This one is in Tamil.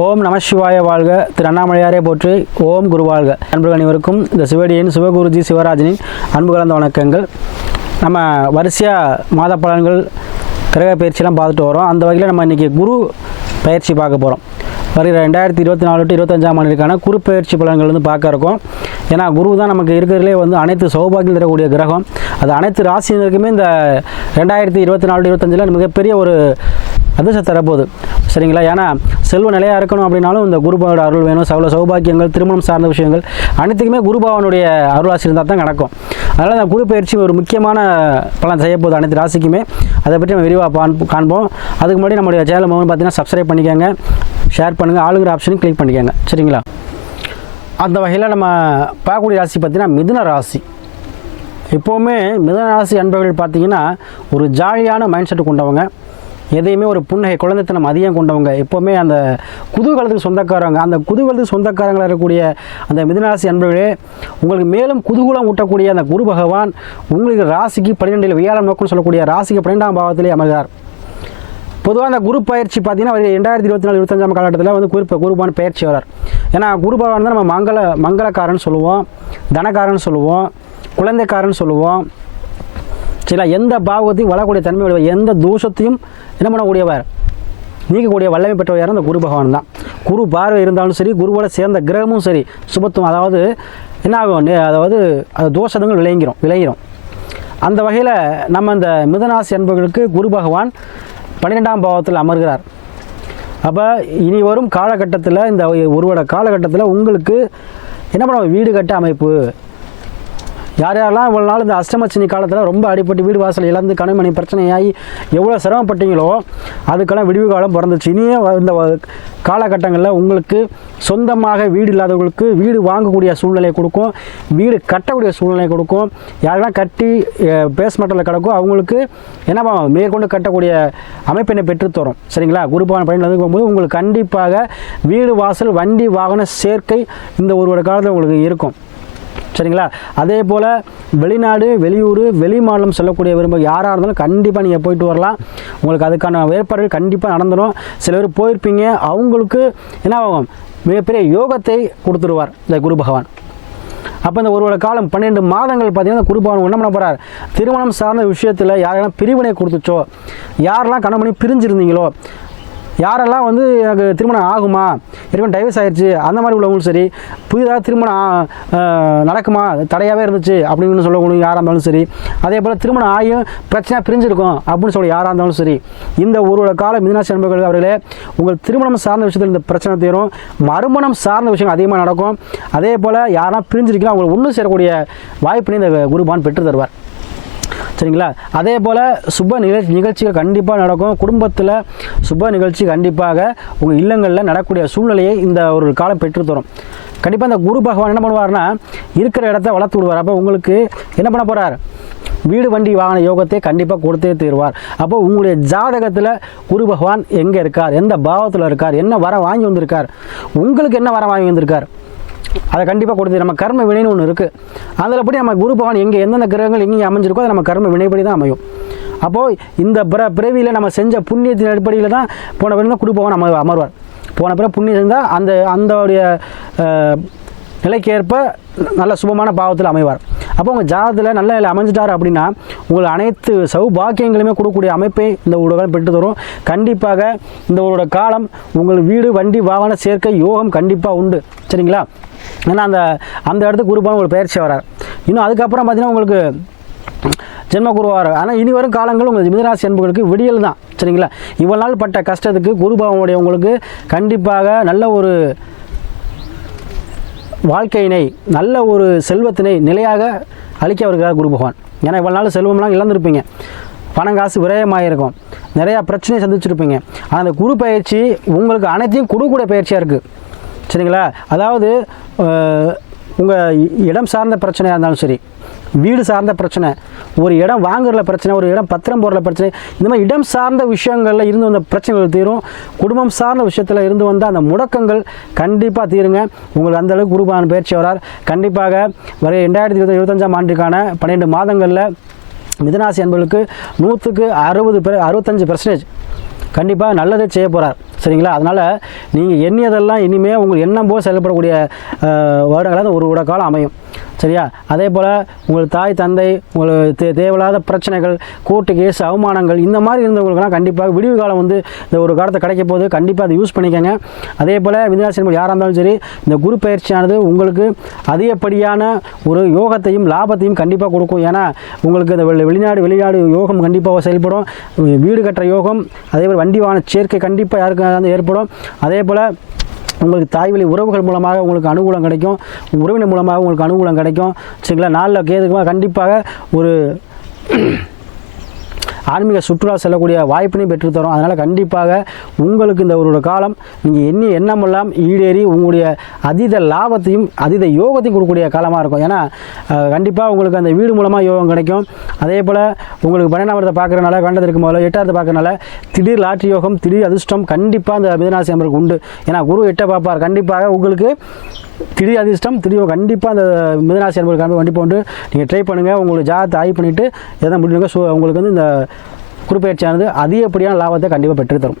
ஓம் நம சிவாய வாழ்க திரு அண்ணாமலையாரே போற்றி ஓம் குருவாழ்க அன்புகள் அனைவருக்கும் இந்த சிவடியின் சிவகுருஜி சிவராஜனின் அன்பு கலந்த வணக்கங்கள் நம்ம வரிசையாக மாத பலன்கள் கிரக பயிற்சியெலாம் பார்த்துட்டு வரோம் அந்த வகையில் நம்ம இன்றைக்கி குரு பயிற்சி பார்க்க போகிறோம் வருகிற ரெண்டாயிரத்தி இருபத்தி நாலு டு இருபத்தஞ்சாம் ஆண்டுக்கான குரு பயிற்சி பலன்கள் வந்து பார்க்க இருக்கும் ஏன்னா குரு தான் நமக்கு இருக்கிறதுலே வந்து அனைத்து சௌபாகியம் தரக்கூடிய கிரகம் அது அனைத்து ராசியினருக்குமே இந்த ரெண்டாயிரத்தி இருபத்தி நாலு இருபத்தஞ்சில் மிகப்பெரிய ஒரு அதிர்ஷ்டம் தரப்போகுது சரிங்களா ஏன்னா செல்வ நிலையாக இருக்கணும் அப்படின்னாலும் இந்த குருபாவோட அருள் வேணும் சகல சௌபாக்கியங்கள் திருமணம் சார்ந்த விஷயங்கள் அனைத்துக்குமே குருபாவனுடைய அருளாசி இருந்தால் தான் நடக்கும் அதனால் அந்த குரு பயிற்சி ஒரு முக்கியமான பலன் செய்யப்போகுது அனைத்து ராசிக்குமே அதை பற்றி நம்ம விரிவாக காண்போம் அதுக்கு முன்னாடி நம்மளுடைய சேனல் மூலம் பார்த்தீங்கன்னா சப்ஸ்கிரைப் பண்ணிக்கோங்க ஷேர் பண்ணுங்கள் ஆளுங்கிற ஆப்ஷனையும் கிளிக் பண்ணிக்கோங்க சரிங்களா அந்த வகையில் நம்ம பார்க்கக்கூடிய ராசி பார்த்திங்கன்னா மிதுன ராசி எப்போவுமே மிதன ராசி அன்பர்கள் பார்த்திங்கன்னா ஒரு ஜாலியான மைண்ட் செட்டு கொண்டவங்க எதையுமே ஒரு புன்னகை குழந்தைத்தனம் அதிகம் கொண்டவங்க எப்போவுமே அந்த குதூகலத்துக்கு சொந்தக்காரங்க அந்த குதூகலத்துக்கு சொந்தக்காரங்களாக இருக்கக்கூடிய அந்த மிதனராசி அன்பர்களே உங்களுக்கு மேலும் குதூகலம் ஊட்டக்கூடிய அந்த குரு பகவான் உங்களுக்கு ராசிக்கு பன்னிரெண்டில் வியாழம் நோக்கம் சொல்லக்கூடிய ராசிக்கு பன்னெண்டாம் பாவத்திலே அமர்கிறார் பொதுவாக அந்த குரு பயிற்சி பார்த்தீங்கன்னா ரெண்டாயிரத்தி இருபத்தி நாலு இருபத்தஞ்சாம் காலகட்டத்தில் வந்து குறிப்பு குருபான் பயிற்சி வரார் ஏன்னா பகவான் தான் நம்ம மங்கள மங்களக்காரன் சொல்லுவோம் தனக்காரன் சொல்லுவோம் குழந்தைக்காரன் சொல்லுவோம் சில எந்த பாவத்தையும் வளரக்கூடிய தன்மை உடையவர் எந்த தோஷத்தையும் என்ன பண்ணக்கூடியவர் நீக்கக்கூடிய வல்லமை பெற்றவர் யாரும் அந்த குரு பகவான் தான் குரு பார்வை இருந்தாலும் சரி குருவோட சேர்ந்த கிரகமும் சரி சுபத்துவம் அதாவது என்ன ஆகும் அதாவது அது தோஷங்கள் விளைங்கிறோம் விளைகிறோம் அந்த வகையில் நம்ம இந்த மிதனாசி என்பவர்களுக்கு குரு பகவான் பன்னிரெண்டாம் பாவத்தில் அமர்கிறார் அப்போ இனி வரும் காலகட்டத்தில் இந்த ஒருவட காலகட்டத்தில் உங்களுக்கு என்ன பண்ணுவோம் வீடு கட்ட அமைப்பு யார் யாரெல்லாம் இவ்வளோ நாள் இந்த அஷ்டமச்சினி காலத்தில் ரொம்ப அடிப்பட்டு வீடு வாசல் இழந்து கனமணி பிரச்சனையாகி எவ்வளோ சிரமப்பட்டீங்களோ அதுக்கெல்லாம் விடிவு காலம் பிறந்துச்சு இனியே இந்த காலகட்டங்களில் உங்களுக்கு சொந்தமாக வீடு இல்லாதவர்களுக்கு வீடு வாங்கக்கூடிய சூழ்நிலை கொடுக்கும் வீடு கட்டக்கூடிய சூழ்நிலை கொடுக்கும் யாரெல்லாம் கட்டி பேஸ்மெண்ட்டில் கிடக்கும் அவங்களுக்கு என்னப்பா மேற்கொண்டு கட்டக்கூடிய அமைப்பினை பெற்றுத்தரும் சரிங்களா குருபான பயணில் போகும்போது உங்களுக்கு கண்டிப்பாக வீடு வாசல் வண்டி வாகன சேர்க்கை இந்த ஒரு ஒரு காலத்தில் உங்களுக்கு இருக்கும் சரிங்களா அதே போல் வெளிநாடு வெளியூர் வெளி மாநிலம் செல்லக்கூடிய விரும்ப யாராக இருந்தாலும் கண்டிப்பாக நீங்கள் போயிட்டு வரலாம் உங்களுக்கு அதுக்கான வேறுபாடுகள் கண்டிப்பாக நடந்துடும் சில பேர் போயிருப்பீங்க அவங்களுக்கு என்ன ஆகும் மிகப்பெரிய யோகத்தை கொடுத்துருவார் இந்த குரு பகவான் அப்போ இந்த ஒரு காலம் பன்னெண்டு மாதங்கள் பார்த்தீங்கன்னா குரு பகவான் என்ன பண்ண போகிறார் திருமணம் சார்ந்த விஷயத்தில் யாரெல்லாம் பிரிவினை கொடுத்துச்சோ யாரெல்லாம் கணவனை பிரிஞ்சிருந்தீங்களோ யாரெல்லாம் வந்து எனக்கு திருமணம் ஆகுமா இறைவன் டைவர்ஸ் ஆயிடுச்சு அந்த மாதிரி உள்ளவங்களும் சரி புதிதாக திருமணம் நடக்குமா தடையாகவே இருந்துச்சு அப்படின்னு சொல்லவங்களும் யாராக இருந்தாலும் சரி அதே போல் திருமணம் ஆகியும் பிரச்சனையாக பிரிஞ்சிருக்கும் அப்படின்னு சொல்லி யாராக இருந்தாலும் சரி இந்த ஒரு கால மீனாட்சி அன்பர்கள் அவர்களே உங்கள் திருமணம் சார்ந்த விஷயத்தில் இந்த பிரச்சனை தீரும் மறுமணம் சார்ந்த விஷயம் அதிகமாக நடக்கும் அதே போல் யாரெல்லாம் பிரிஞ்சிருக்கலாம் அவங்களை ஒன்றும் சேரக்கூடிய வாய்ப்பினை இந்த குருபான் பெற்று தருவார் சரிங்களா அதே போல் சுப நிகழ்ச்சி நிகழ்ச்சிகள் கண்டிப்பாக நடக்கும் குடும்பத்தில் சுப நிகழ்ச்சி கண்டிப்பாக உங்கள் இல்லங்களில் நடக்கூடிய சூழ்நிலையை இந்த ஒரு காலம் பெற்றுத்தரும் கண்டிப்பாக இந்த குரு பகவான் என்ன பண்ணுவார்னா இருக்கிற இடத்த வளர்த்து விடுவார் அப்போ உங்களுக்கு என்ன பண்ண போகிறார் வீடு வண்டி வாகன யோகத்தை கண்டிப்பாக கொடுத்தே தீர்வார் அப்போ உங்களுடைய ஜாதகத்தில் குரு பகவான் எங்கே இருக்கார் எந்த பாவத்தில் இருக்கார் என்ன வர வாங்கி வந்திருக்கார் உங்களுக்கு என்ன வர வாங்கி வந்திருக்கார் அதை கண்டிப்பாக கொடுத்து நம்ம கர்ம வினைன்னு ஒன்று இருக்குது அதில் படி நம்ம குரு பகவான் எங்கே எந்தெந்த கிரகங்கள் எங்கேயும் அமைஞ்சிருக்கோ அதை நம்ம கர்ம வினைப்படி தான் அமையும் அப்போது இந்த பிற பிறவியில் நம்ம செஞ்ச புண்ணியத்தின் அடிப்படையில் தான் போன பிறகு குரு பகவான் அமர் அமர்வார் போன பிறகு புண்ணியம் செஞ்சால் அந்த அந்த நிலைக்கேற்ப நல்ல சுபமான பாவத்தில் அமைவார் அப்போ உங்கள் ஜாதத்தில் நல்ல நிலை அமைஞ்சிட்டார் அப்படின்னா உங்கள் அனைத்து சௌபாக்கியங்களுமே கொடுக்கக்கூடிய அமைப்பை இந்த ஊடகம் பெற்று தரும் கண்டிப்பாக இந்த ஊரோட காலம் உங்கள் வீடு வண்டி வாகன சேர்க்கை யோகம் கண்டிப்பாக உண்டு சரிங்களா ஏன்னா அந்த அந்த இடத்துக்கு குருபான ஒரு பயிற்சி வரார் இன்னும் அதுக்கப்புறம் பார்த்தீங்கன்னா உங்களுக்கு ஜென்ம குருவார் ஆனால் இனி வரும் காலங்கள் உங்கள் மிதராசி அன்புகளுக்கு விடியல் தான் சரிங்களா இவ்வளோ நாள் பட்ட கஷ்டத்துக்கு குருபாவனுடைய உங்களுக்கு கண்டிப்பாக நல்ல ஒரு வாழ்க்கையினை நல்ல ஒரு செல்வத்தினை நிலையாக அழிக்க வருகிறார் குரு பகவான் ஏன்னா இவ்வளோ நாள் செல்வம்லாம் இழந்திருப்பீங்க பணம் காசு விரயமாயிருக்கும் நிறையா பிரச்சனையை சந்திச்சிருப்பீங்க ஆனால் அந்த குரு பயிற்சி உங்களுக்கு அனைத்தையும் குடு கூட பயிற்சியாக இருக்குது சரிங்களா அதாவது உங்கள் இடம் சார்ந்த பிரச்சனையாக இருந்தாலும் சரி வீடு சார்ந்த பிரச்சனை ஒரு இடம் வாங்குறதுல பிரச்சனை ஒரு இடம் பத்திரம் போடுற பிரச்சனை இந்த மாதிரி இடம் சார்ந்த விஷயங்களில் இருந்து வந்த பிரச்சனைகள் தீரும் குடும்பம் சார்ந்த விஷயத்தில் இருந்து வந்த அந்த முடக்கங்கள் கண்டிப்பாக தீருங்க உங்களுக்கு அந்தளவுக்கு குருபான பயிற்சி வரார் கண்டிப்பாக வர ரெண்டாயிரத்தி இருபது இருபத்தஞ்சாம் ஆண்டுக்கான பன்னெண்டு மாதங்களில் மிதனாசி அன்பர்களுக்கு நூற்றுக்கு அறுபது பேர் அறுபத்தஞ்சு பெர்சன்டேஜ் கண்டிப்பாக நல்லதே செய்ய போகிறார் சரிங்களா அதனால் நீங்கள் எண்ணியதெல்லாம் இனிமேல் உங்களுக்கு எண்ணம் போல் செயல்படக்கூடிய வருடங்களாக ஒரு விட காலம் அமையும் சரியா அதே போல் உங்கள் தாய் தந்தை உங்களுக்கு தே தேவையில்லாத பிரச்சனைகள் கோர்ட்டு கேஸ் அவமானங்கள் இந்த மாதிரி இருந்தவங்களுக்குலாம் கண்டிப்பாக விடிவு காலம் வந்து இந்த ஒரு காலத்தை கிடைக்க போது கண்டிப்பாக அதை யூஸ் பண்ணிக்கோங்க அதே போல் விந்திராசிரியர்கள் யாராக இருந்தாலும் சரி இந்த குரு பயிற்சியானது உங்களுக்கு அதிகப்படியான ஒரு யோகத்தையும் லாபத்தையும் கண்டிப்பாக கொடுக்கும் ஏன்னா உங்களுக்கு இந்த வெளிநாடு வெளிநாடு யோகம் கண்டிப்பாக செயல்படும் வீடு கட்டுற யோகம் அதே போல் வண்டி வாகன சேர்க்கை கண்டிப்பாக யாருக்கு ஏற்படும் அதே போல் உங்களுக்கு தாய் வழி உறவுகள் மூலமாக உங்களுக்கு அனுகூலம் கிடைக்கும் உறவினர் மூலமாக உங்களுக்கு அனுகூலம் கிடைக்கும் சரிங்களா நாளில் கேதுக்குமா கண்டிப்பாக ஒரு ஆன்மீக சுற்றுலா செல்லக்கூடிய வாய்ப்பினையும் தரும் அதனால் கண்டிப்பாக உங்களுக்கு இந்த ஒரு காலம் நீங்கள் எண்ணி எண்ணமெல்லாம் ஈடேறி உங்களுடைய அதீத லாபத்தையும் அதீத யோகத்தையும் கொடுக்கக்கூடிய காலமாக இருக்கும் ஏன்னா கண்டிப்பாக உங்களுக்கு அந்த வீடு மூலமாக யோகம் கிடைக்கும் அதே போல் உங்களுக்கு பன்னெண்டாம் இடத்தை பார்க்குறனால வேண்டதற்கு முதல்ல எட்டாவது பார்க்குறனால திடீர் லாற்றி யோகம் திடீர் அதிர்ஷ்டம் கண்டிப்பாக அந்த மிதனாசி அமருக்கு உண்டு ஏன்னா குரு எட்ட பார்ப்பார் கண்டிப்பாக உங்களுக்கு திடீர் அதிர்ஷ்டம் திடீர் கண்டிப்பாக அந்த மிதனாசி அன்பர்களுக்கு கண்டிப்பாக உண்டு நீங்கள் ட்ரை பண்ணுங்கள் உங்களுக்கு ஜாதத்தை ஆய் பண்ணிவிட்டு எதாவது முடிஞ்சுங்க ஸோ உங்களுக்கு வந்து இந்த குறுப்பெயர்ச்சியானது அதிகப்படியான லாபத்தை கண்டிப்பாக பெற்றுத்தரும்